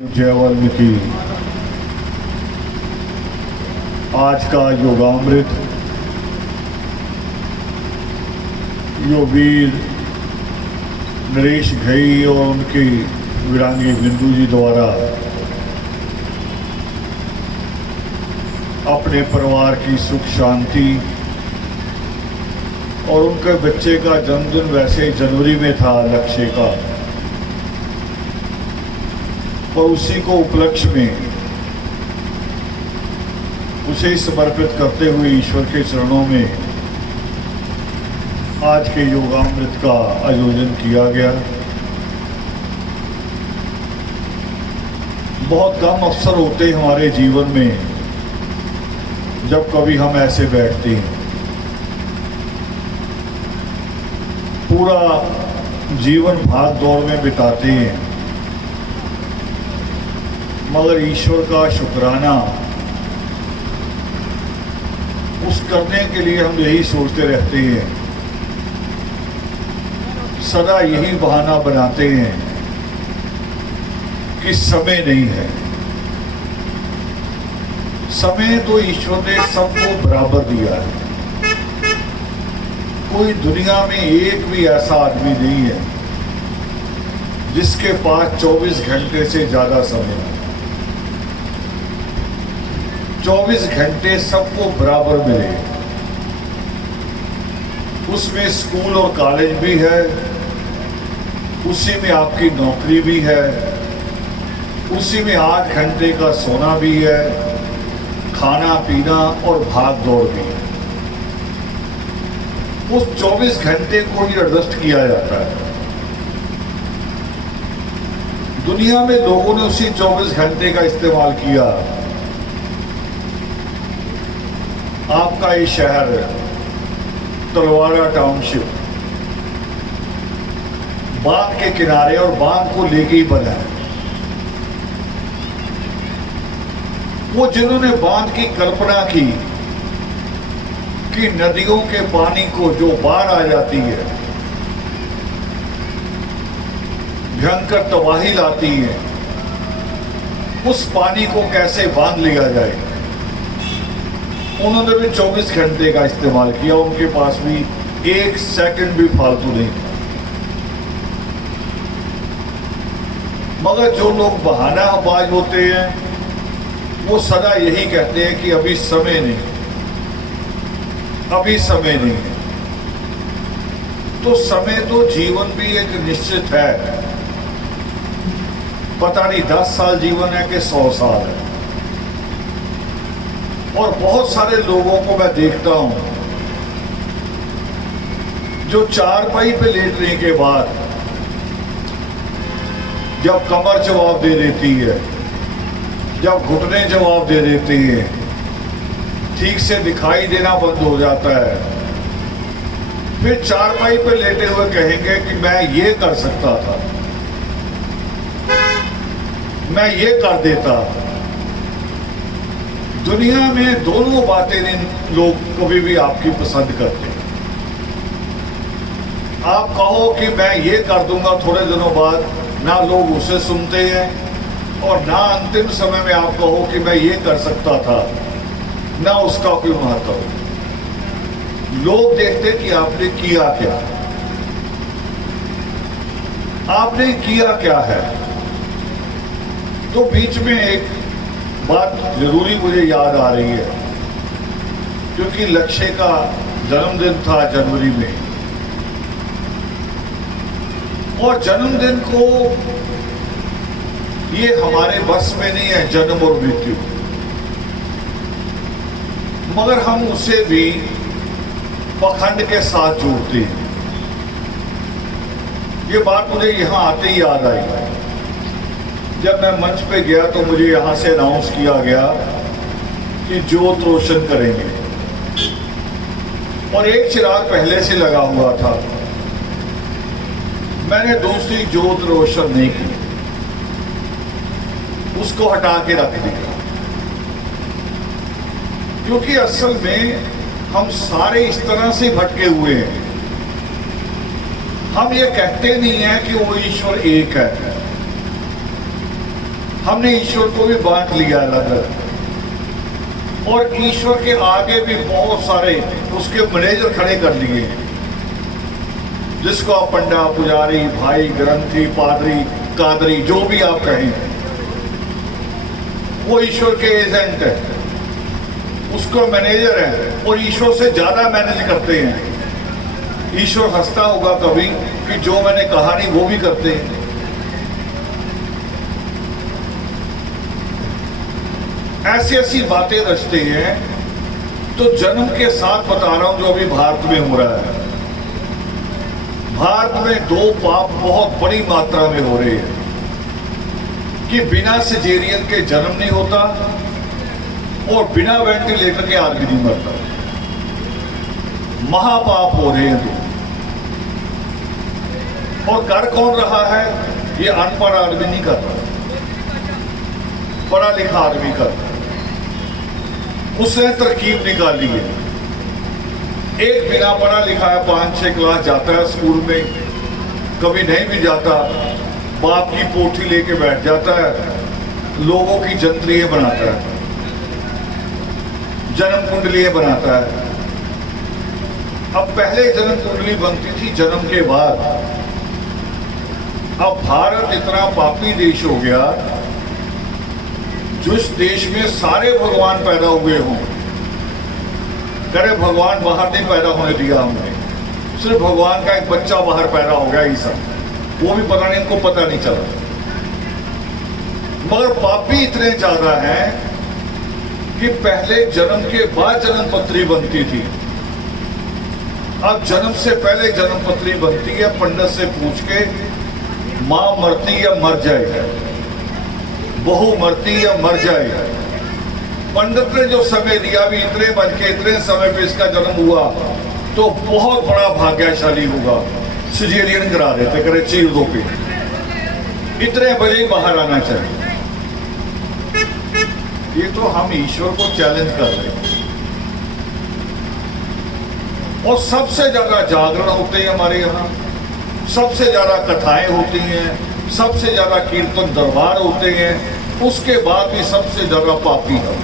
जय वाल्मीकि। आज का योगामृत योगवीर नरेश घई और उनकी वीरांगी बिंदु जी द्वारा अपने परिवार की सुख शांति और उनके बच्चे का जन्मदिन वैसे जनवरी में था लक्ष्य का, और उसी को उपलक्ष्य में उसे समर्पित करते हुए ईश्वर के चरणों में आज के योगामृत का आयोजन किया गया। बहुत कम अवसर होते हमारे जीवन में जब कभी हम ऐसे बैठते हैं। पूरा जीवन भाग दौड़ में बिताते हैं, मगर ईश्वर का शुक्राना उस करने के लिए हम यही सोचते रहते हैं, सदा यही बहाना बनाते हैं कि समय नहीं है। समय तो ईश्वर ने सबको बराबर दिया है। कोई दुनिया में एक भी ऐसा आदमी नहीं है जिसके पास 24 घंटे से ज्यादा समय है। 24 घंटे सबको बराबर मिले। उसमें स्कूल और कॉलेज भी है, उसी में आपकी नौकरी भी है, उसी में 8 घंटे का सोना भी है, खाना पीना और भाग दौड़ भी है। उस 24 घंटे को ही एडजस्ट किया जाता है। दुनिया में लोगों ने उसी 24 घंटे का इस्तेमाल किया। आपका ये शहर तलवाड़ा टाउनशिप बांध के किनारे और बांध को लेके ही बना है। वो जिन्होंने बांध की कल्पना की कि नदियों के पानी को जो बाढ़ आ जाती है, भयंकर तबाही लाती है, उस पानी को कैसे बांध लिया जाए, उन्होंने भी 24 घंटे का इस्तेमाल किया। उनके पास भी 1 सेकंड भी फालतू नहीं था। मगर जो लोग बहानाबाज होते हैं वो सदा यही कहते हैं कि अभी समय नहीं, अभी समय नहीं है। तो समय तो जीवन भी एक निश्चित है। पता नहीं 10 साल जीवन है कि 100 साल है। और बहुत सारे लोगों को मैं देखता हूं जो चारपाई पे लेटने के बाद जब कमर जवाब दे देती है, जब घुटने जवाब दे देते हैं, ठीक से दिखाई देना बंद हो जाता है, फिर चारपाई पे लेटे हुए कहेंगे कि मैं ये कर सकता था, मैं ये कर देता। दुनिया में दोनों बातें नहीं लोग कभी भी आपकी पसंद करते। आप कहो कि मैं ये कर दूंगा, थोड़े दिनों बाद ना लोग उसे सुनते हैं, और ना अंतिम समय में आप कहो कि मैं ये कर सकता था, ना उसका कोई महत्व। लोग देखते कि आपने किया क्या, आपने किया क्या है। तो बीच में एक बात जरूरी मुझे याद आ रही है, क्योंकि लक्ष्य का जन्मदिन था जनवरी में, और जन्मदिन को ये हमारे बस में नहीं है, जन्म और मृत्यु, मगर हम उसे भी पखंड के साथ जोड़ते हैं। ये बात मुझे यहां आते ही याद आई। जब मैं मंच पे गया तो मुझे यहां से अनाउंस किया गया कि ज्योत रोशन करेंगे, और एक चिराग पहले से लगा हुआ था। मैंने दूसरी ज्योत रोशन नहीं की, उसको हटा के रख दिया, क्योंकि असल में हम सारे इस तरह से भटके हुए हैं। हम ये कहते नहीं हैं कि वो ईश्वर एक है, हमने ईश्वर को भी बांट लिया अलग अलग, और ईश्वर के आगे भी बहुत सारे उसके मैनेजर खड़े कर लिए हैं, जिसको आप पंडा, पुजारी, भाई, ग्रंथी, पादरी, कादरी, जो भी आप कहें, वो ईश्वर के एजेंट है, उसको मैनेजर है, और ईश्वर से ज्यादा मैनेज करते हैं। ईश्वर हंसता होगा कभी कि जो मैंने कहा नहीं वो भी करते हैं। ऐसी ऐसी बातें रचते हैं। तो जन्म के साथ बता रहा हूं जो अभी भारत में हो रहा है। भारत में दो पाप बहुत बड़ी मात्रा में हो रहे हैं कि बिना सिजेरियन के जन्म नहीं होता और बिना वेंटिलेटर के आदमी नहीं मरता। महापाप हो रहे हैं दो। और कर कौन रहा है? ये अनपढ़ आदमी नहीं कर रहा, पढ़ा लिखा आदमी कर रहा। उसने तरकीब निकाली है। एक बिना पढ़ा लिखा है, 5-6 क्लास जाता है स्कूल में, कभी नहीं भी जाता, बाप की पोथी लेके बैठ जाता है, लोगों की जंत्रिये बनाता है, जन्म कुंडलियां बनाता है। अब पहले जन्म कुंडली बनती थी जन्म के बाद। अब भारत इतना पापी देश हो गया, जिस देश में सारे भगवान पैदा हुए हों, करे भगवान बाहर नहीं पैदा होने दिया हमने, सिर्फ भगवान का एक बच्चा बाहर पैदा हो गया ईसा, वो भी पता नहीं, इनको पता नहीं चला। मगर पापी इतने ज्यादा हैं कि पहले जन्म के बाद जन्म पत्री बनती थी, अब जन्म से पहले जन्म पत्री बनती है। पंडित से पूछ के मां मरती या मर जाए, बहू मरती या मर जाए। पंडित ने जो समय दिया, भी इतने बज के इतने समय पे इसका जन्म हुआ, तो बहुत बड़ा भाग्यशाली होगा, सिजेरियन करा देते, करे चीर दो पे, इतने बजे ही बाहर आना चाहिए। ये तो हम ईश्वर को चैलेंज कर रहे हैं। और सबसे ज्यादा जागरण होते हैं हमारे यहाँ, सबसे ज्यादा कथाएं होती हैं, सबसे ज्यादा कीर्तन दरबार होते हैं, उसके बाद भी सबसे ज्यादा पापी है।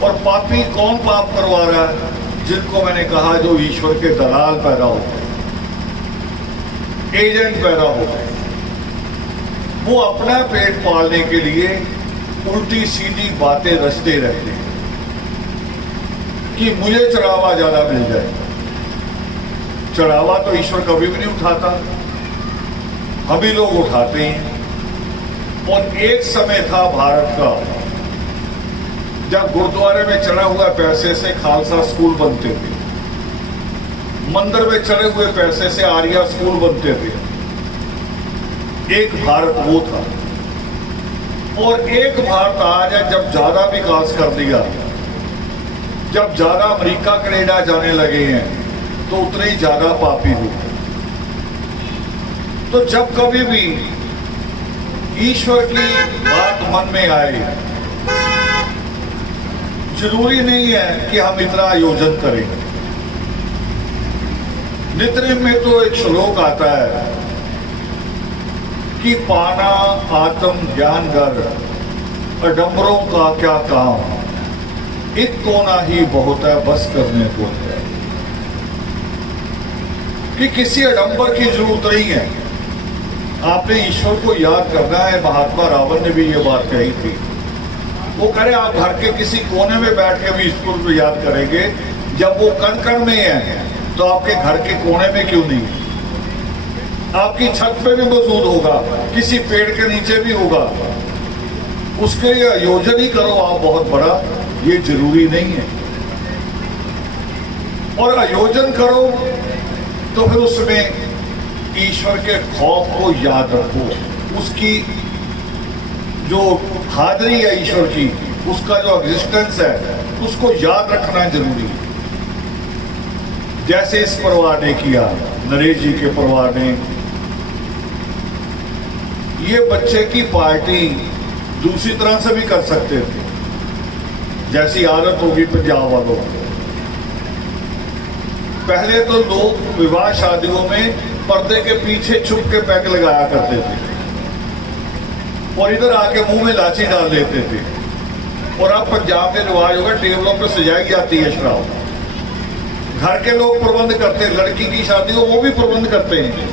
और पापी कौन पाप करवा रहा है? जिनको मैंने कहा, जो ईश्वर के दलाल पैदा होते हैं, एजेंट पैदा होते हैं। वो अपना पेट पालने के लिए उल्टी सीधी बातें रचते रहते हैं कि मुझे चढ़ावा ज्यादा मिल जाए। चढ़ावा तो ईश्वर कभी भी नहीं उठाता, हम ही लोग उठाते हैं। और एक समय था भारत का जब गुरुद्वारे में चढ़ा हुआ पैसे से खालसा स्कूल बनते थे, मंदिर में चढ़े हुए पैसे से आर्या स्कूल बनते थे। एक भारत वो था। और एक भारत आज है, जब ज्यादा विकास कर दिया, जब ज्यादा अमेरिका कनाडा जाने लगे हैं, तो उतने ही ज्यादा पापी हुए। तो जब कभी भी ईश्वर की बात मन में आए, जरूरी नहीं है कि हम इतना आयोजन करें। नित्य में तो एक श्लोक आता है कि पाना आत्म ज्ञान गर, अडम्बरों का क्या काम, एक कोना ही बहुत है बस करने को है। कि किसी अडम्बर की जरूरत नहीं है, आपने ईश्वर को याद करना है। महात्मा रावण ने भी ये बात कही थी। वो करे आप घर के किसी कोने में बैठ के भी ईश्वर को याद करेंगे, जब वो कण कण में है, तो आपके घर के कोने में क्यों नहीं? आपकी छत पे भी मौजूद होगा, किसी पेड़ के नीचे भी होगा। उसके लिए आयोजन ही करो आप बहुत बड़ा, ये जरूरी नहीं है। और आयोजन करो तो फिर उसमें ईश्वर के खौफ को याद रखो, उसकी जो हाजिरी है ईश्वर की, उसका जो एग्जिस्टेंस है, उसको याद रखना जरूरी है। जैसे इस परिवार ने किया, नरेश जी के परिवार ने, ये बच्चे की पार्टी दूसरी तरह से भी कर सकते थे, जैसी आदत होगी पंजाब वालों की। पहले तो लोग विवाह शादियों में पर्दे के पीछे छुप के पैक लगाया करते थे, और इधर आके मुंह में लाची डाल देते थे। और अब पंजाब में रिवाज होगा, टेबलों पर सजाई जाती है शराब, घर के लोग प्रबंध करते हैं, लड़की की शादी हो वो भी प्रबंध करते हैं।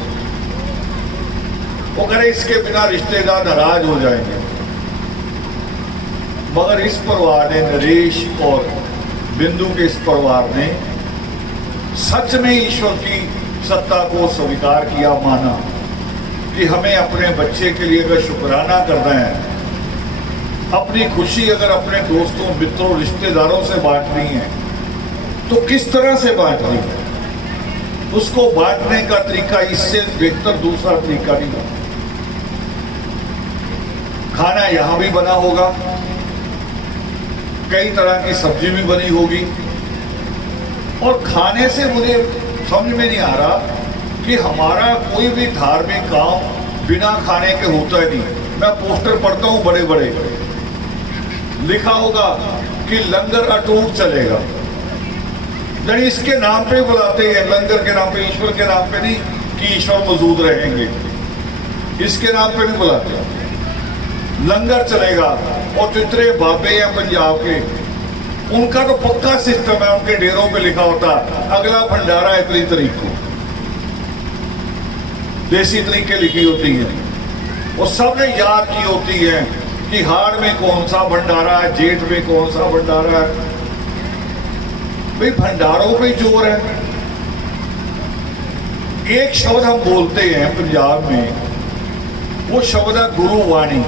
वो कह रहे इसके बिना रिश्तेदार नाराज हो जाएंगे। मगर इस परिवार ने, नरेश और बिंदु के इस परिवार ने सच में ईश्वर की सत्ता को स्वीकार किया, माना कि हमें अपने बच्चे के लिए अगर शुक्राना करना है, अपनी खुशी अगर अपने दोस्तों, मित्रों, रिश्तेदारों से बांटनी है तो किस तरह से बांटनी है, उसको बांटने का तरीका इससे बेहतर दूसरा तरीका नहीं है। खाना यहां भी बना होगा, कई तरह की सब्जी भी बनी होगी, और खाने से मुझे समझ में नहीं आ रहा कि हमारा कोई भी धार्मिक काम बिना खाने के होता ही नहीं। मैं पोस्टर पढ़ता हूं बड़े बड़े, लिखा होगा कि लंगर अटूट चलेगा, यानी इसके नाम पे बुलाते हैं, लंगर के नाम पे, ईश्वर के नाम पे नहीं कि ईश्वर मौजूद रहेंगे, इसके नाम पे नहीं बुलाते, लंगर चलेगा। और जितने बाबे हैं पंजाब के, उनका तो पक्का सिस्टम है, उनके डेरों पे लिखा होता अगला भंडारा इतनी तारीख को, देसी तरीके लिखी होती है, वो सबने याद की होती है कि हाड़ में कौन सा भंडारा है, जेठ में कौन सा भंडारा है। भाई भंडारों पे जोर है। एक शब्द हम बोलते हैं पंजाब में, वो शब्द है गुरुवाणी।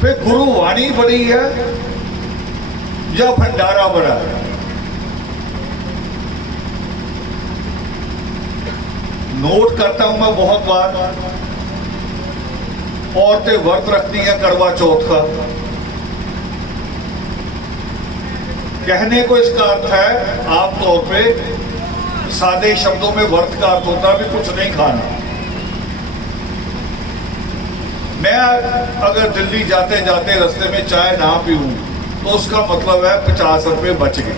फिर गुरुवाणी बड़ी है या भंडारा बड़ा है? नोट करता हूं मैं बहुत बार, औरतें व्रत रखती हैं करवा चौथ का। कहने को इसका अर्थ है आमतौर पे सादे शब्दों में व्रत का अर्थ होता है भी कुछ नहीं खाना। मैं अगर दिल्ली जाते जाते रास्ते में चाय ना पीऊं तो उसका मतलब है 50 रुपए बच गए।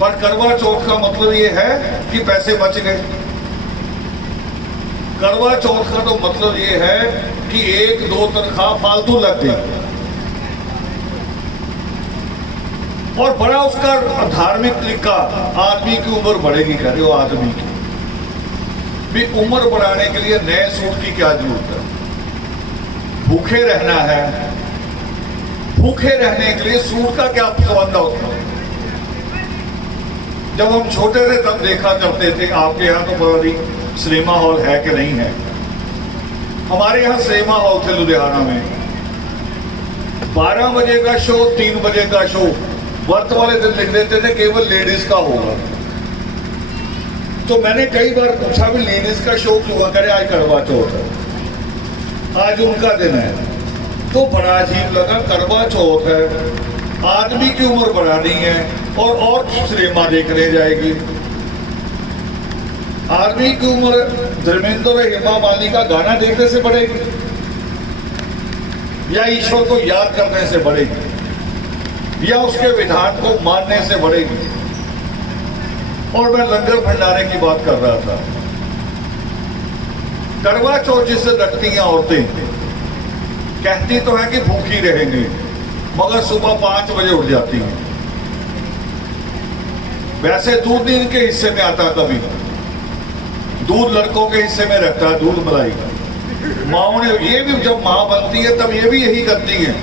पर करवा चौथ का मतलब ये है कि पैसे बच गए। करवा चौथ का तो मतलब ये है कि 1-2 तनख्वाह फालतू लग गई। और बड़ा उसका धार्मिक तरीका, आदमी की उम्र बढ़ेगी, कह रहे हो आदमी की भी उम्र बढ़ाने के लिए नए सूट की क्या जरूरत है? भूखे रहना है, भूखे रहने के लिए सूट का क्या संबंध होता है? जब हम छोटे थे तब देखा करते थे, आपके यहाँ तो पता नहीं सिनेमा हॉल है कि नहीं है, हमारे यहाँ सिनेमा हॉल थे लुधियाना में। 12 बजे का शो, 3 बजे का शो, व्रत वाले दिन लिख देते थे केवल लेडीज का होगा। तो मैंने कई बार पूछा भी लेडीज का शो क्यों करे, आज करवा चौथ है, आज उनका दिन है। तो बड़ा अजीब लगा, करवा चौथ है, आदमी की उम्र बढ़ानी है और सिनेमा देखने जाएगी। आदमी की उम्र धर्मेंद्र और हेमा मालिनी का गाना देखने से बढ़ेगी या ईश्वर को याद करने से बढ़ेगी या उसके विधान को मानने से बढ़ेगी? और मैं लंगर भंडारे की बात कर रहा था। करवा चौथ जिससे रखती हैं औरतें, कहती तो है कि भूखी रहेंगी, मगर सुबह 5 बजे उठ जाती हैं। वैसे दूध नहीं इनके हिस्से में आता, कभी दूध लड़कों के हिस्से में रहता है, दूध मलाई। माओ ने ये भी, जब माँ बनती है तब ये भी यही करती है,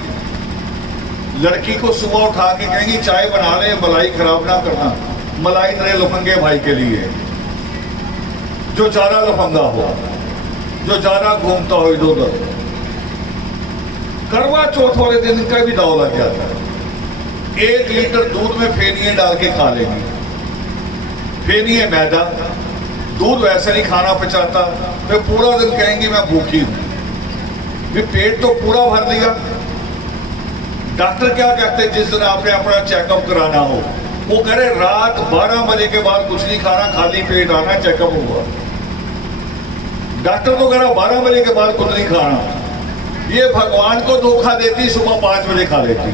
लड़की को सुबह उठा के कहेंगी चाय बना ले, मलाई खराब ना करना, मलाई तेरे लफंगे भाई के लिए, जो ज्यादा लफंगा हो, जो ज्यादा घूमता हो इधर उधर। करवा चौथ वाले दिन का भी दाव लग जाता है। 1 लीटर दूध में फेनिए डाल के खा लेंगे। फेनिए मैदा, दूध वैसे नहीं खाना पचाता, फिर पूरा दिन कहेंगे मैं भूखी हूं। भी पेट तो पूरा भर लिया। डॉक्टर क्या कहते हैं जिस दिन आपने अपना चेकअप कराना हो, वो कह रहे रात 12 बजे के बाद कुछ नहीं खाना, खाली पेट आना, चेकअप होगा। डॉक्टर तो कह रहा 12 बजे के बाद कुछ नहीं खाना। ये भगवान को धोखा देती, सुबह 5 बजे खा लेती।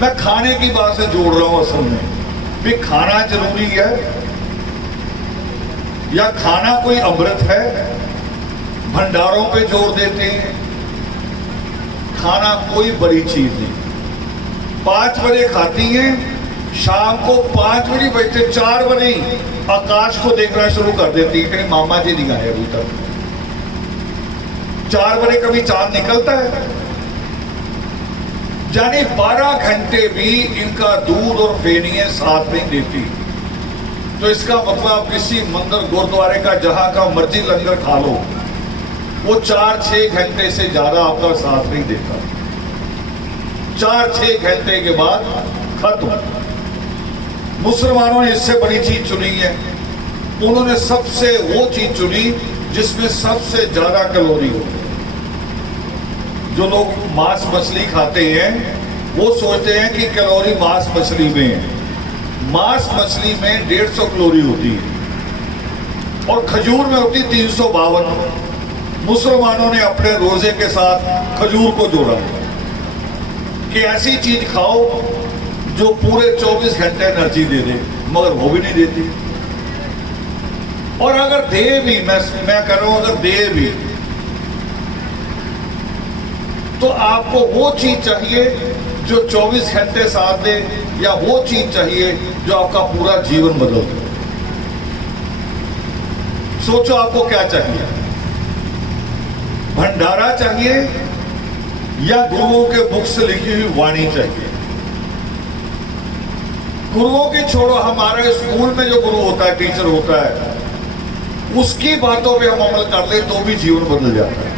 मैं खाने की बात से जोड़ रहा हूं, असल में भी खाना जरूरी है। या खाना कोई अमृत है, भंडारों पे जोर देते हैं। खाना कोई बड़ी चीज नहीं। 5 बजे खाती हैं, शाम को 5 बजे बजते 4 बजे आकाश को देखना शुरू कर देती है। कहीं मामा जी नहीं आए अभी तक। 4 बजे कभी चांद निकलता है? यानी 12 घंटे भी इनका दूध और फेनियां साथ नहीं देती। तो इसका मतलब किसी मंदिर गुरुद्वारे का जहां का मर्जी लंगर खा लो, वो 4-6 घंटे से ज्यादा आपका साथ नहीं देता। 4-6 घंटे के बाद खत्म। मुसलमानों ने इससे बड़ी चीज चुनी है। उन्होंने सबसे वो चीज चुनी जिसमें सबसे ज्यादा कैलोरी हो। जो लोग मांस मछली खाते हैं वो सोचते हैं कि कैलोरी मांस मछली में है। मांस मछली में 150 कैलोरी होती है और खजूर में होती 352। मुसलमानों ने अपने रोजे के साथ खजूर को जोड़ा कि ऐसी चीज खाओ जो पूरे 24 घंटे एनर्जी दे दे, मगर वो भी नहीं देती। और अगर दे भी, मैं कह रहा हूं अगर दे भी, तो आपको वो चीज चाहिए जो 24 घंटे साथ दे, या वो चीज चाहिए जो आपका पूरा जीवन बदल दे। सोचो आपको क्या चाहिए? भंडारा चाहिए या गुरुओं के मुख से लिखी हुई वाणी चाहिए? गुरुओं की छोड़ो, हमारे स्कूल में जो गुरु होता है, टीचर होता है, उसकी बातों पे हम अमल कर ले तो भी जीवन बदल जाता है।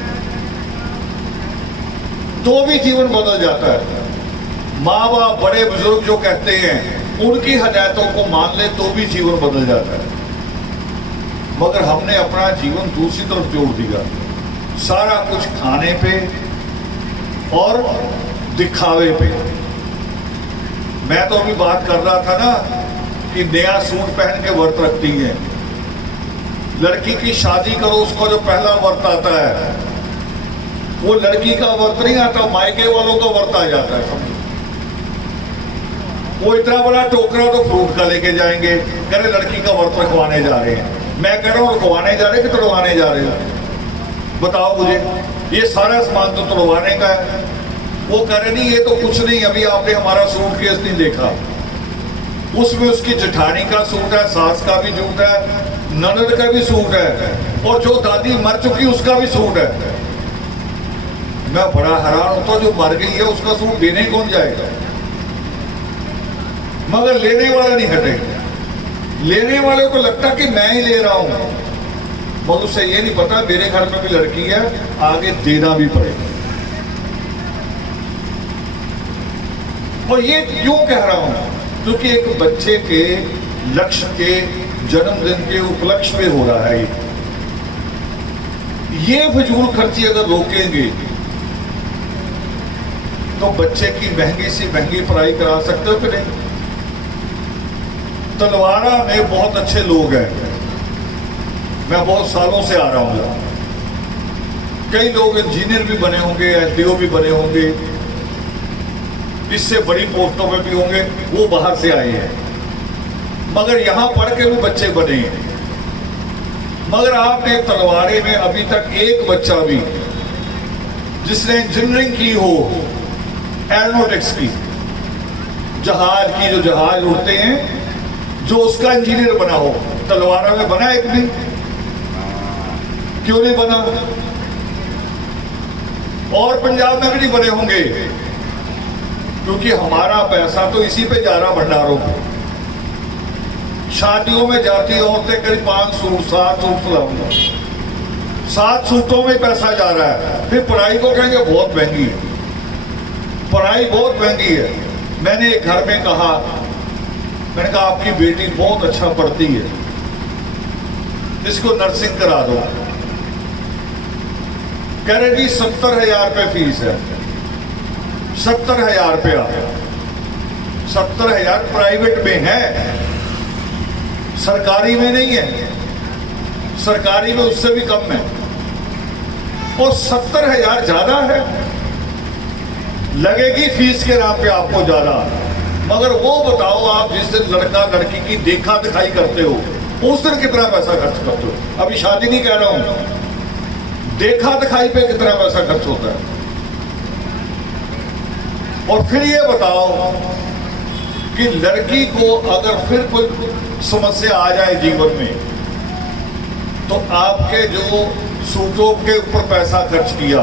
तो भी जीवन बदल जाता है। माँ बाप बड़े बुजुर्ग जो कहते हैं उनकी हदायतों को मान ले तो भी जीवन बदल जाता है। मगर हमने अपना जीवन दूसरी तरफ जोड़ दिया, सारा कुछ खाने पे और दिखावे पे। मैं तो अभी बात कर रहा था ना कि नया सूट पहन के व्रत रखती है। लड़की की शादी करो, उसका जो पहला व्रत आता है वो लड़की का व्रत नहीं आता, मायके वालों का व्रत आ जाता है। समझो, वो इतना बड़ा टोकरा तो फ्रूट का लेके जाएंगे, कह रहे लड़की का व्रत रखवाने जा रहे हैं। मैं कह रहा हूं रखवाने जा रहे हैं कि तोड़वाने जा रहे हो? बताओ मुझे। ये सारा सामान तो तोड़वाने का है। वो कह रहे नहीं ये तो कुछ नहीं, अभी आपने हमारा सूट केस नहीं देखा, उसमें उसकी जेठानी का सूट है, सास का भी सूट है, ननद का भी सूट है, और जो दादी मर चुकी उसका भी सूट है। मैं बड़ा हैरान होता, जो मर गई है उसका सूट देने कौन जाएगा? मगर लेने वाला नहीं हटेगा। लेने वाले को लगता कि मैं ही ले रहा हूं, मगर उसे ये नहीं पता मेरे घर में भी लड़की है, आगे देना भी पड़ेगा। और ये क्यों कह रहा हूं? क्योंकि एक बच्चे के लक्ष्य के जन्मदिन के उपलक्ष्य में हो रहा है। ये फजूल खर्ची अगर रोकेंगे तो बच्चे की महंगी से महंगी पढ़ाई करा सकते हो कि नहीं? तलवारा में बहुत अच्छे लोग हैं, मैं बहुत सालों से आ रहा हूं। कई लोग इंजीनियर भी बने होंगे, एसडीओ भी बने होंगे, इससे बड़ी पोस्टों में भी होंगे, वो बाहर से आए हैं, मगर यहां पढ़ के भी बच्चे बने हैं। मगर आपने तलवारे में अभी तक एक बच्चा भी जिसने इंजीनियरिंग की हो, एरोनॉटिक्स की, जहाज की, जो जहाज उड़ते हैं, जो उसका इंजीनियर बना हो, तलवारा में बना एक भी? क्यों नहीं बना? और पंजाब में भी नहीं बने होंगे, क्योंकि हमारा पैसा तो इसी पे जा रहा, भंडारों पे। शादियों में जाती औरतें करीब 5 सूट 7 सूट लाऊंगा, 7 सूटों में पैसा जा रहा है। फिर पढ़ाई को कहेंगे बहुत महंगी है, पढ़ाई बहुत महंगी है। मैंने एक घर में कहा, मैंने कहा आपकी बेटी बहुत अच्छा पढ़ती है, इसको नर्सिंग करा दो। कह रहे जी 70,000 रुपये फीस है। 70,000 रुपया, 70,000 प्राइवेट में है, सरकारी में नहीं है। सरकारी में उससे भी कम है, और 70,000 ज्यादा है। लगेगी फीस के नाम पे आपको ज्यादा, मगर वो बताओ, आप जिस दिन लड़का लड़की की देखा दिखाई करते हो, उस दिन कितना पैसा खर्च करते हो? अभी शादी नहीं कह रहा हूं, देखा दिखाई पे कितना पैसा खर्च होता है। और फिर ये बताओ कि लड़की को अगर फिर कोई समस्या आ जाए जीवन में, तो आपके जो सूटों के ऊपर पैसा खर्च किया,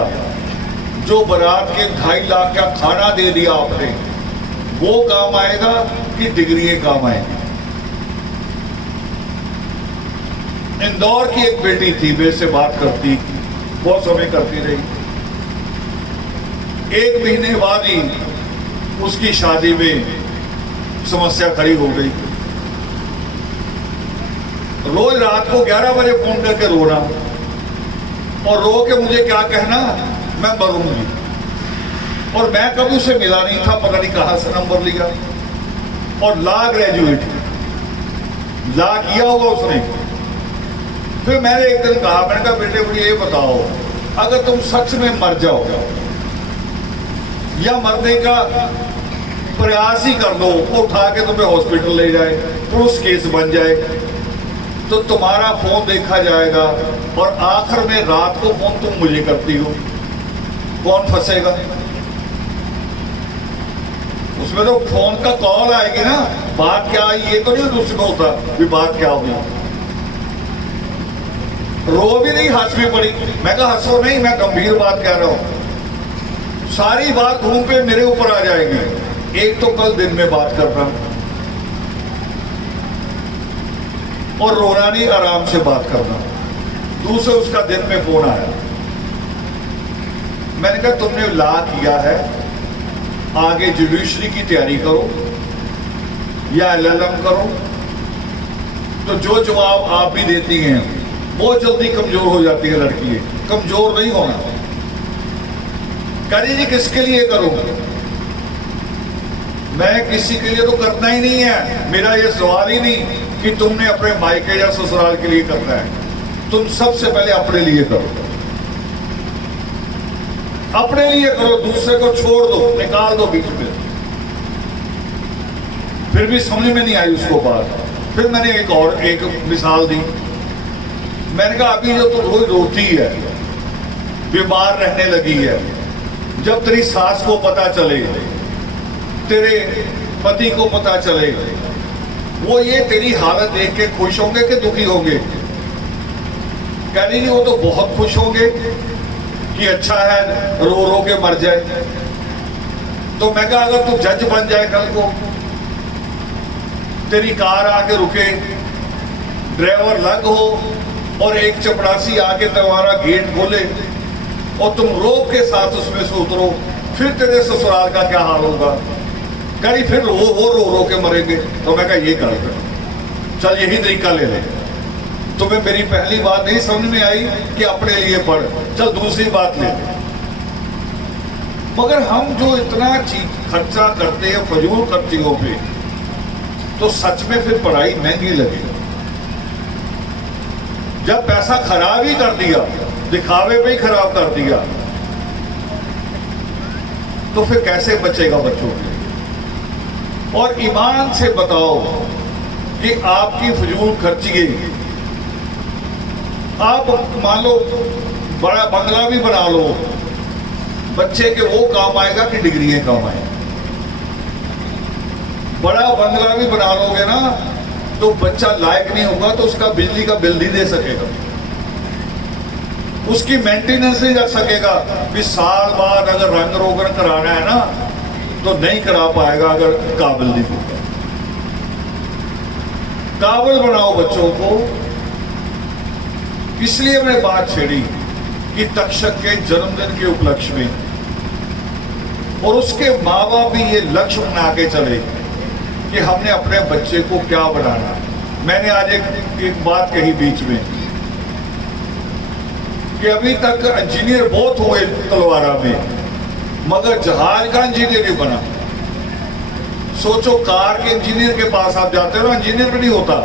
जो बारात के 2.5 लाख का खाना दे दिया आपने, वो काम आएगा कि डिग्री काम आएगी? इंदौर की एक बेटी थी, मेरे से बात करती, बहुत समय करती रही। 1 महीने बाद ही उसकी शादी में समस्या खड़ी हो गई। रोज रात को 11 बजे फोन करके रोना, और रो के मुझे क्या कहना, मैं मरूंगी। और मैं कभी उसे मिला नहीं था, पता नहीं कहां से नंबर लिया। और लॉ ग्रेजुएट, लॉ किया होगा उसने। फिर मैंने एक दिन कहा, मैंने कहा बेटे मुझे ये बताओ, अगर तुम सच में मर जाओ या मरने का प्रयास ही कर लो, वो उठा के तुम्हें हॉस्पिटल ले जाए, पुलिस केस बन जाए, तो तुम्हारा फोन देखा जाएगा और आखिर में रात को फोन तुम मुझे करती हो, कौन फंसेगा? उसमें तो फोन का कॉल आएगी ना, बात क्या आई ये तो नहीं उसमें होता कि बात क्या होगी। रो भी नहीं, हंस भी पड़ी। मैं कहा हंसो नहीं, मैं गंभीर बात कह रहा हूं। सारी बात घूम पे मेरे ऊपर आ जाएगी। एक तो कल दिन में बात करना और रोना नहीं, आराम से बात करना। दूसरे उसका दिन में फोन आया, मैंने कहा तुमने लॉ किया है, आगे जुडिशरी की तैयारी करो या LLM करो, तो जो जवाब आप भी देती हैं बहुत जल्दी कमजोर हो जाती है लड़की। कमजोर नहीं होना। कह रही जी किसके लिए करूं? मैं किसी के लिए तो करना ही नहीं है। मेरा ये सवाल ही नहीं कि तुमने अपने मायके या ससुराल के लिए करना है। तुम सबसे पहले अपने लिए करो, अपने लिए करो, दूसरे को छोड़ दो, निकाल दो बीच में। फिर भी समझ में नहीं आई उसको बात। फिर मैंने एक मिसाल दी। मैंने कहा अभी जो तू रोज रोती है, बीमार रहने लगी है, जब तेरी सास को पता चले, तेरे पति को पता चले, वो ये तेरी हालत देख के खुश होंगे कि दुखी होंगे? कह रही नहीं, वो तो बहुत खुश होंगे कि अच्छा है रो रो के मर जाए। तो मैं कहा अगर तू जज बन जाए कल को, तेरी कार आके रुके, ड्राइवर लग हो और एक चपड़ासी आके तुम्हारा गेट खोले और तुम रोक के साथ उसमें से उतरो, फिर तेरे ससुराल का क्या हाल होगा? कहीं फिर वो रो रो के मरेंगे। तो मैं कहा ये कर, चल यही तरीका ले ले। तुम्हें मेरी पहली बात नहीं समझ में आई कि अपने लिए पढ़, चल दूसरी बात ले ले। मगर हम जो इतना खर्चा करते हैं फजूल खर्चियों पे, तो सच में फिर पढ़ाई महंगी लगी। जब पैसा खराब ही कर दिया, दिखावे पे ही खराब कर दिया, तो फिर कैसे बचेगा बच्चों के? और ईमान से बताओ कि आपकी फजूल खर्ची, आप मान लो बड़ा बंगला भी बना लो, बच्चे के वो काम आएगा कि डिग्री काम आएगा? बड़ा बंगला भी बना लोगे ना, तो बच्चा लायक नहीं होगा तो उसका बिजली का बिल नहीं दे सकेगा, उसकी मेंटेनेंस नहीं रख सकेगा। भी साल बाद अगर रंग रोगन कराना है ना, तो नहीं करा पाएगा अगर काबिल नहीं होगा। काबिल बनाओ बच्चों को। इसलिए मैंने बात छेड़ी कि तक्षक के जन्मदिन के उपलक्ष्य में, और उसके माँ बाप भी ये लक्ष्य बना के चले कि हमने अपने बच्चे को क्या बनाना। मैंने आज एक बात कही बीच में कि अभी तक इंजीनियर बहुत हुए तलवारा में, मगर जहाज का इंजीनियर नहीं बना। सोचो, कार के इंजीनियर के पास आप जाते हो ना, इंजीनियर भी नहीं होता,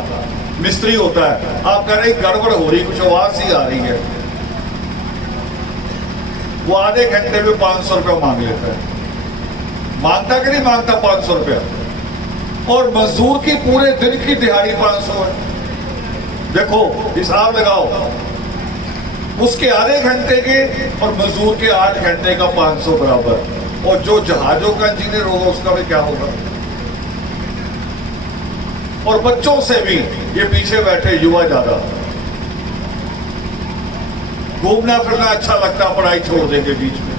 मिस्त्री होता है। आप कह रहे गड़बड़ हो रही, कुछ आवाज सी आ रही है, वो आधे घंटे में 500 रुपया मांग लेता है। मांगता कि नहीं मांगता 500 रुपया? और मजदूर की पूरे दिन की दिहाड़ी 500 है। देखो हिसाब लगाओ, उसके आधे घंटे के और मजदूर के 8 घंटे का 500 बराबर। और जो जहाजों का इंजीनियर होगा उसका भी क्या होगा। और बच्चों से भी ये पीछे बैठे युवा ज्यादा, घूमना फिरना अच्छा लगता, पढ़ाई छोड़ देंगे बीच में।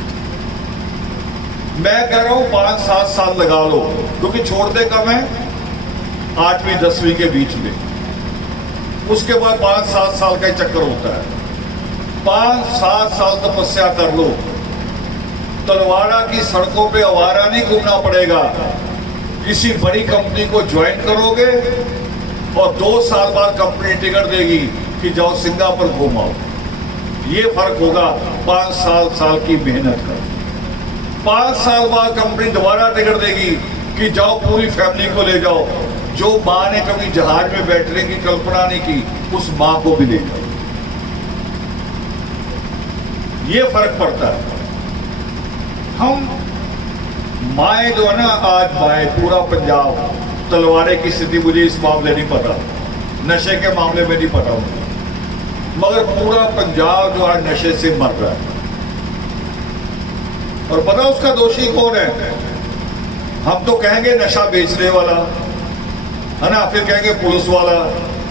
मैं कह रहा हूं 5-7 साल लगा लो, क्योंकि छोड़ते कम है 8वीं 10वीं के बीच में। उसके बाद 5-7 साल का ही चक्कर होता है। 5-7 साल तपस्या कर लो, तलवाड़ा की सड़कों पे आवारा नहीं घूमना पड़ेगा। किसी बड़ी कंपनी को ज्वाइन करोगे और 2 साल बाद कंपनी टिकट देगी कि जाओ सिंगापुर घूमाओ। ये फर्क होगा 5 साल की मेहनत का। 5 साल बाद कंपनी दोबारा टिकट देगी कि जाओ पूरी फैमिली को ले जाओ। जो मां ने कभी जहाज में बैठने की कल्पना नहीं की, उस मां को भी ले जाओ। ये फर्क पड़ता है। हम माए जो है ना, आज माए पूरा पंजाब, तलवाड़े की स्थिति मुझे इस मामले नहीं पता, नशे के मामले में नहीं पता मुझे, मगर पूरा पंजाब जो आज नशे से मर रहा है। और पता उसका दोषी कौन है? हम तो कहेंगे नशा बेचने वाला है ना, फिर कहेंगे पुलिस वाला,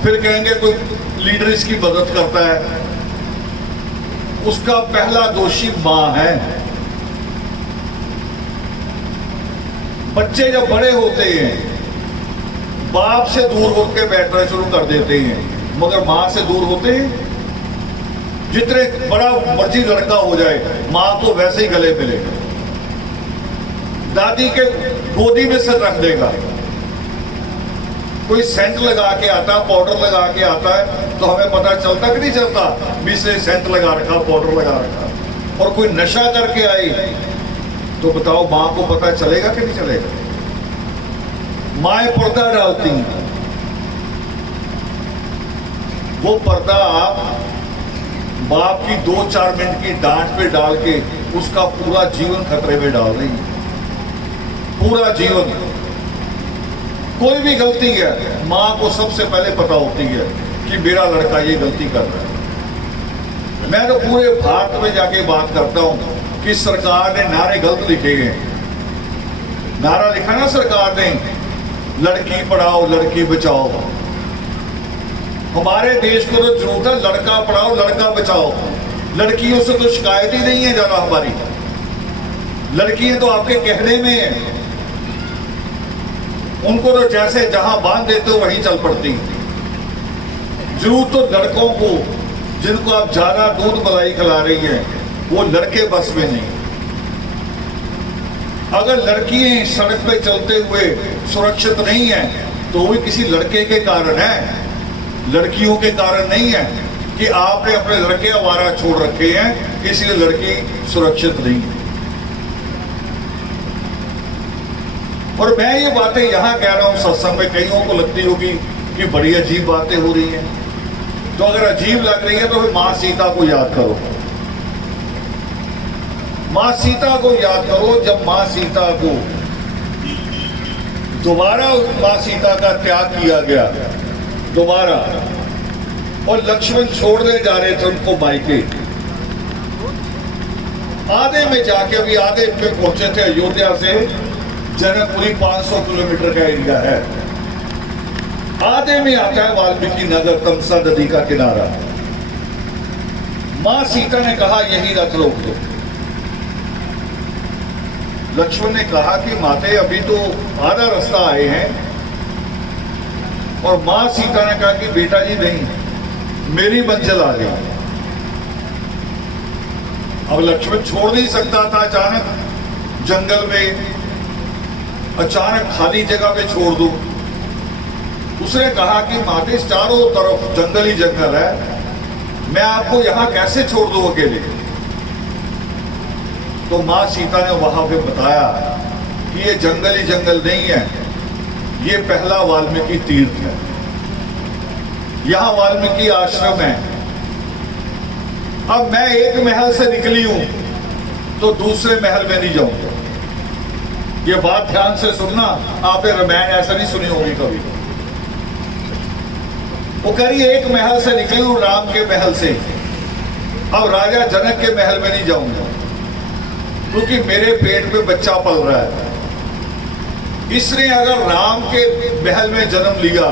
फिर कहेंगे कोई लीडर इसकी मदद करता है। उसका पहला दोषी मां है। बच्चे जब बड़े होते हैं बाप से दूर होकर बैठना शुरू कर देते हैं, मगर मां से दूर होते हैं। जितने बड़ा मर्जी लड़का हो जाए, मां तो वैसे ही गले मिलेगा, दादी के गोदी में सिर रख देगा। कोई सेंट लगा के आता, पाउडर लगा के आता है तो हमें पता चलता कि नहीं चलता, बीच सेंट लगा रखा, पाउडर लगा रखा। और कोई नशा करके आई तो बताओ मां को पता चलेगा कि नहीं चलेगा? माएं पर्दा डालती हैं, वो पर्दा बाप की 2-4 मिनट की डांट पे डाल के उसका पूरा जीवन खतरे में डाल रही है। पूरा जीवन। कोई भी गलती है, मां को सबसे पहले पता होती है कि मेरा लड़का ये गलती कर रहा है। मैं तो पूरे भारत में जाके बात करता हूं कि सरकार ने नारे गलत लिखे गए। नारा लिखा ना सरकार ने, लड़की पढ़ाओ लड़की बचाओ। हमारे देश को तो जरूरत है लड़का पढ़ाओ लड़का बचाओ। लड़कियों से तो शिकायत ही नहीं है ज्यादा हमारी, लड़कियां तो आपके कहने में है। उनको तो जैसे जहां बांध देते हो वहीं चल पड़ती। जरूरत तो लड़कों को, जिनको आप ज्यादा दूध मलाई खिला रही हैं, वो लड़के बस में नहीं। अगर लड़कियां सड़क पे चलते हुए सुरक्षित नहीं है तो वो किसी लड़के के कारण है, लड़कियों के कारण नहीं है कि आपने अपने लड़के आवारा छोड़ रखे हैं इसलिए लड़की सुरक्षित नहीं है। और मैं ये बातें यहां कह रहा हूं सत्संग में, कईयों को लगती होगी कि बड़ी अजीब बातें हो रही हैं। तो अगर अजीब लग रही है तो फिर मां सीता को याद करो। मां सीता को याद करो। जब मां सीता को दोबारा मां सीता का त्याग किया गया दोबारा, और लक्ष्मण छोड़ने जा रहे थे उनको मायके, आधे में जाके, अभी आधे पे पहुंचे थे अयोध्या से जनकपुरी 500 किलोमीटर का एरिया है। आधे में आता है वाल्मीकि नगर, तमसा नदी का किनारा। मां सीता ने कहा यही रथ रोक दो। लक्ष्मण ने कहा कि माते अभी तो आधा रास्ता आए हैं, और मां सीता ने कहा कि बेटा जी नहीं, मेरी मंजिल आ गई। अब लक्ष्मण छोड़ नहीं सकता था अचानक जंगल में, अचानक खाली जगह पे छोड़ दूं। उसने कहा कि माते चारों तरफ जंगल ही जंगल है, मैं आपको यहां कैसे छोड़ दूं अकेले। तो मां सीता ने वहां पे बताया कि ये जंगल ही जंगल नहीं है, ये पहला वाल्मीकि तीर्थ है, यहां वाल्मीकि आश्रम है। अब मैं एक महल से निकली हूं तो दूसरे महल में नहीं जाऊंगा। ये बात ध्यान से सुनना, आपने रामायण ऐसा नहीं सुनी होगी कभी। वो कह रही एक महल से निकली हूं, राम के महल से, अब राजा जनक के महल में नहीं जाऊंगा, क्योंकि मेरे पेट में बच्चा पल रहा है। इसने अगर राम के महल में जन्म लिया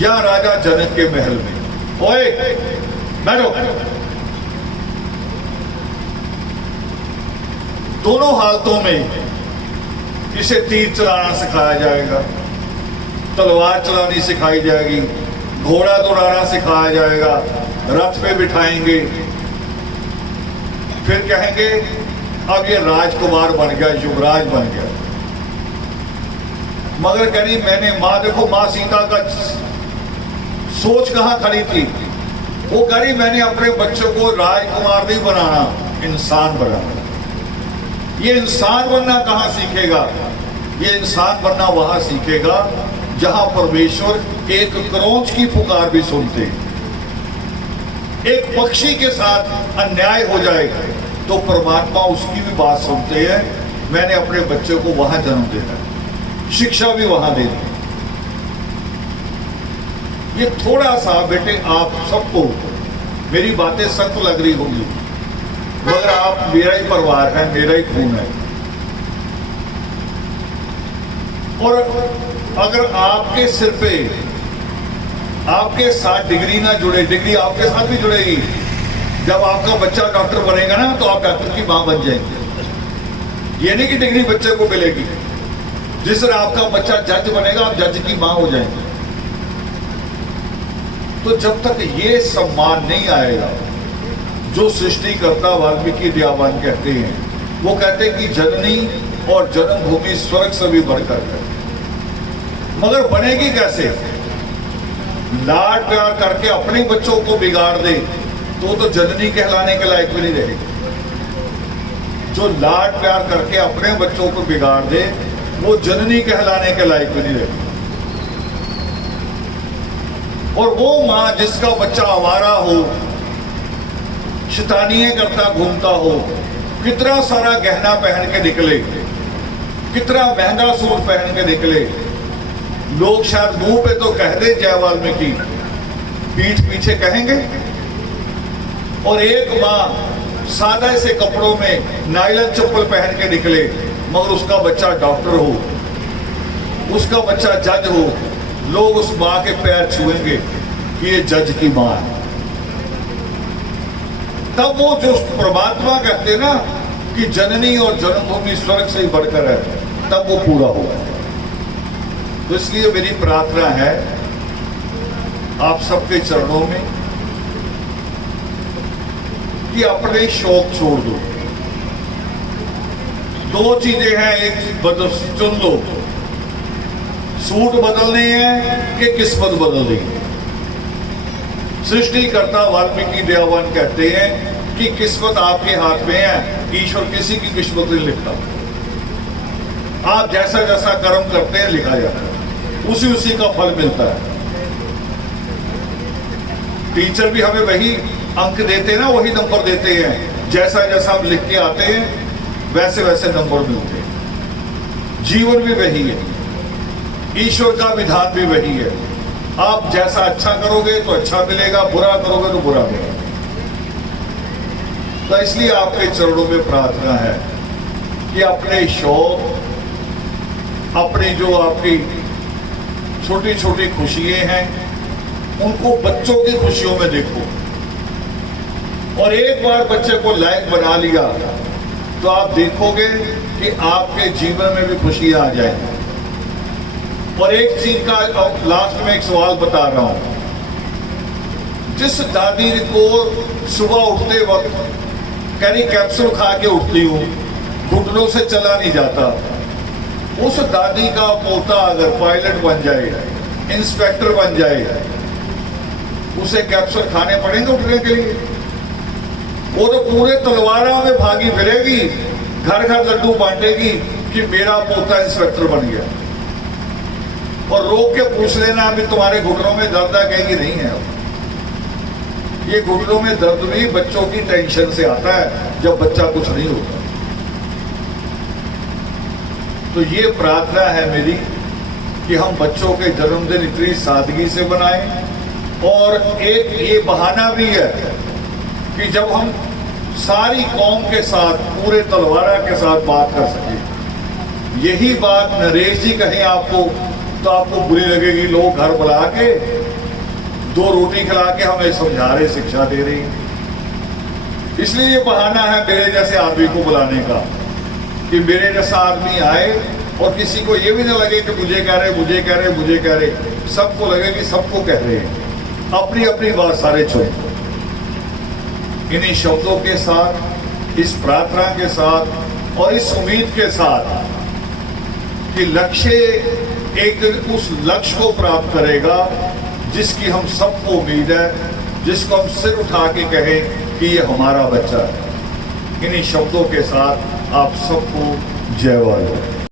या राजा जनक के महल में, ओए बैठो, दोनों हालतों में इसे तीर चलाना सिखाया जाएगा, तलवार चलानी सिखाई जाएगी, घोड़ा दौड़ाना सिखाया जाएगा, रथ पे बिठाएंगे, फिर कहेंगे अब ये राजकुमार बन गया, युवराज बन गया। मगर कहीं मैंने मां, देखो मां सीता का सोच कहां खड़ी थी, वो कह रही मैंने अपने बच्चों को राजकुमार नहीं बनाना, इंसान बनाना। ये इंसान बनना कहां सीखेगा? ये इंसान बनना वहां सीखेगा जहां परमेश्वर एक क्रोंच की पुकार भी सुनते, एक पक्षी के साथ अन्याय हो जाए तो परमात्मा उसकी भी बात सुनते हैं। मैंने अपने बच्चे को वहां जन्म देना, शिक्षा भी वहां देनी। ये थोड़ा सा बेटे आप सबको मेरी बातें सख्त लग रही होंगी, मगर आप मेरा ही परिवार है, मेरा ही खून है। और अगर आपके सिर पे आपके साथ डिग्री ना जुड़े, डिग्री आपके साथ भी जुड़ेगी। जब आपका बच्चा डॉक्टर बनेगा ना तो आप डॉक्टर की मां बन जाएंगे। ये नहीं कि डिग्री बच्चे को मिलेगी। जिस तरह आपका बच्चा जज बनेगा, आप जज की मां हो जाएंगे। तो जब तक ये सम्मान नहीं आएगा जो सृष्टिकर्ता वाल्मीकि दयावान कहते हैं, वो कहते हैं कि जननी और जन्मभूमि स्वर्ग से भी बढ़कर है। मगर बनेगी कैसे? लाड प्यार करके अपने बच्चों को बिगाड़ दे तो जननी कहलाने के लायक भी नहीं रहेगी। जो लाड प्यार करके अपने बच्चों को बिगाड़ दे वो जननी कहलाने के लायक भी नहीं रहेगी। और वो मां जिसका बच्चा आवारा हो, शैतानियां करता घूमता हो, कितना सारा गहना पहन के निकले, कितना महंगा सूट पहन के निकले, लोग शायद मुंह पे तो कह दे जय वाल्मीकि, पीठ पीछे कहेंगे। और एक मां सादा से कपड़ों में नायलॉन चप्पल पहन के निकले, मगर उसका बच्चा डॉक्टर हो, उसका बच्चा जज हो, लोग उस मां के पैर छुएंगे कि ये जज की मां है। तब वो जो परमात्मा कहते ना कि जननी और जन्मभूमि स्वर्ग से ही बढ़कर है, तब वो पूरा होगा। तो इसलिए मेरी प्रार्थना है आप सबके चरणों में कि अपने शौक छोड़ दो। दो चीजें हैं, एक बदल चुन लो, सूट बदलने हैं कि किस्मत बदलनी है। सृष्टिकर्ता वाल्मीकि दयावान कहते हैं कि किस्मत आपके हाथ में है, ईश्वर किसी की किस्मत नहीं लिखता। आप जैसा जैसा कर्म करते हैं लिखा जाता है, उसी उसी का फल मिलता है। टीचर भी हमें वही अंक देते हैं ना, वही नंबर देते हैं, जैसा जैसा हम लिख के आते हैं वैसे वैसे नंबर मिलते हैं। जीवन भी वही है, ईश्वर का विधान भी वही है। आप जैसा अच्छा करोगे तो अच्छा मिलेगा, बुरा करोगे तो बुरा मिलेगा। तो इसलिए आपके चरणों में प्रार्थना है कि अपने शौक, अपनी जो आपकी छोटी छोटी खुशियां हैं, उनको बच्चों की खुशियों में देखो। और एक बार बच्चे को लायक बना लिया तो आप देखोगे कि आपके जीवन में भी खुशियां आ जाएंगी। और एक चीज का लास्ट में एक सवाल बता रहा हूं। जिस दादी को सुबह उठते वक्त कह रही कैप्सूल खा के उठती हूं, घुटनों से चला नहीं जाता, उस दादी का पोता अगर पायलट बन जाए, इंस्पेक्टर बन जाए, उसे कैप्सूल खाने पड़ेंगे उठने के लिए? वो तो पूरे तलवारों में भागी फिरेगी, घर घर लड्डू बांटेगी कि मेरा पोता इंस्पेक्टर बन गया। और रोक के पूछ लेना अभी तुम्हारे घुटनों में दर्द है, कहेगी नहीं है। ये घुटनों में दर्द भी बच्चों की टेंशन से आता है जब बच्चा कुछ नहीं होता। तो ये प्रार्थना है मेरी कि हम बच्चों के जन्मदिन इतनी सादगी से बनाएं, और एक ये बहाना भी है कि जब हम सारी कौम के साथ, पूरे तलवारा के साथ बात कर सकें। यही बात नरेश जी कहें आपको तो आपको बुरी लगेगी, लोग घर बुला के 2 रोटी खिला के हमें समझा रहे, शिक्षा दे रही हैं। इसलिए ये बहाना है मेरे जैसे आदमी को बुलाने का, कि मेरे जैसा आदमी आए और किसी को ये भी ना लगे कि मुझे कह रहे, मुझे कह रहे, मुझे कह रहे। सबको लगे कि सबको कह रहे हैं, अपनी अपनी बात सारे छोड़। इन्हीं शब्दों के साथ, इस प्रार्थना के साथ और इस उम्मीद के साथ कि लक्ष्य एक दिन उस लक्ष्य को प्राप्त करेगा जिसकी हम सबको उम्मीद है, जिसको हम सिर उठा के कहें कि ये हमारा बच्चा है। इन्हीं शब्दों के साथ आप सबको जय वाले।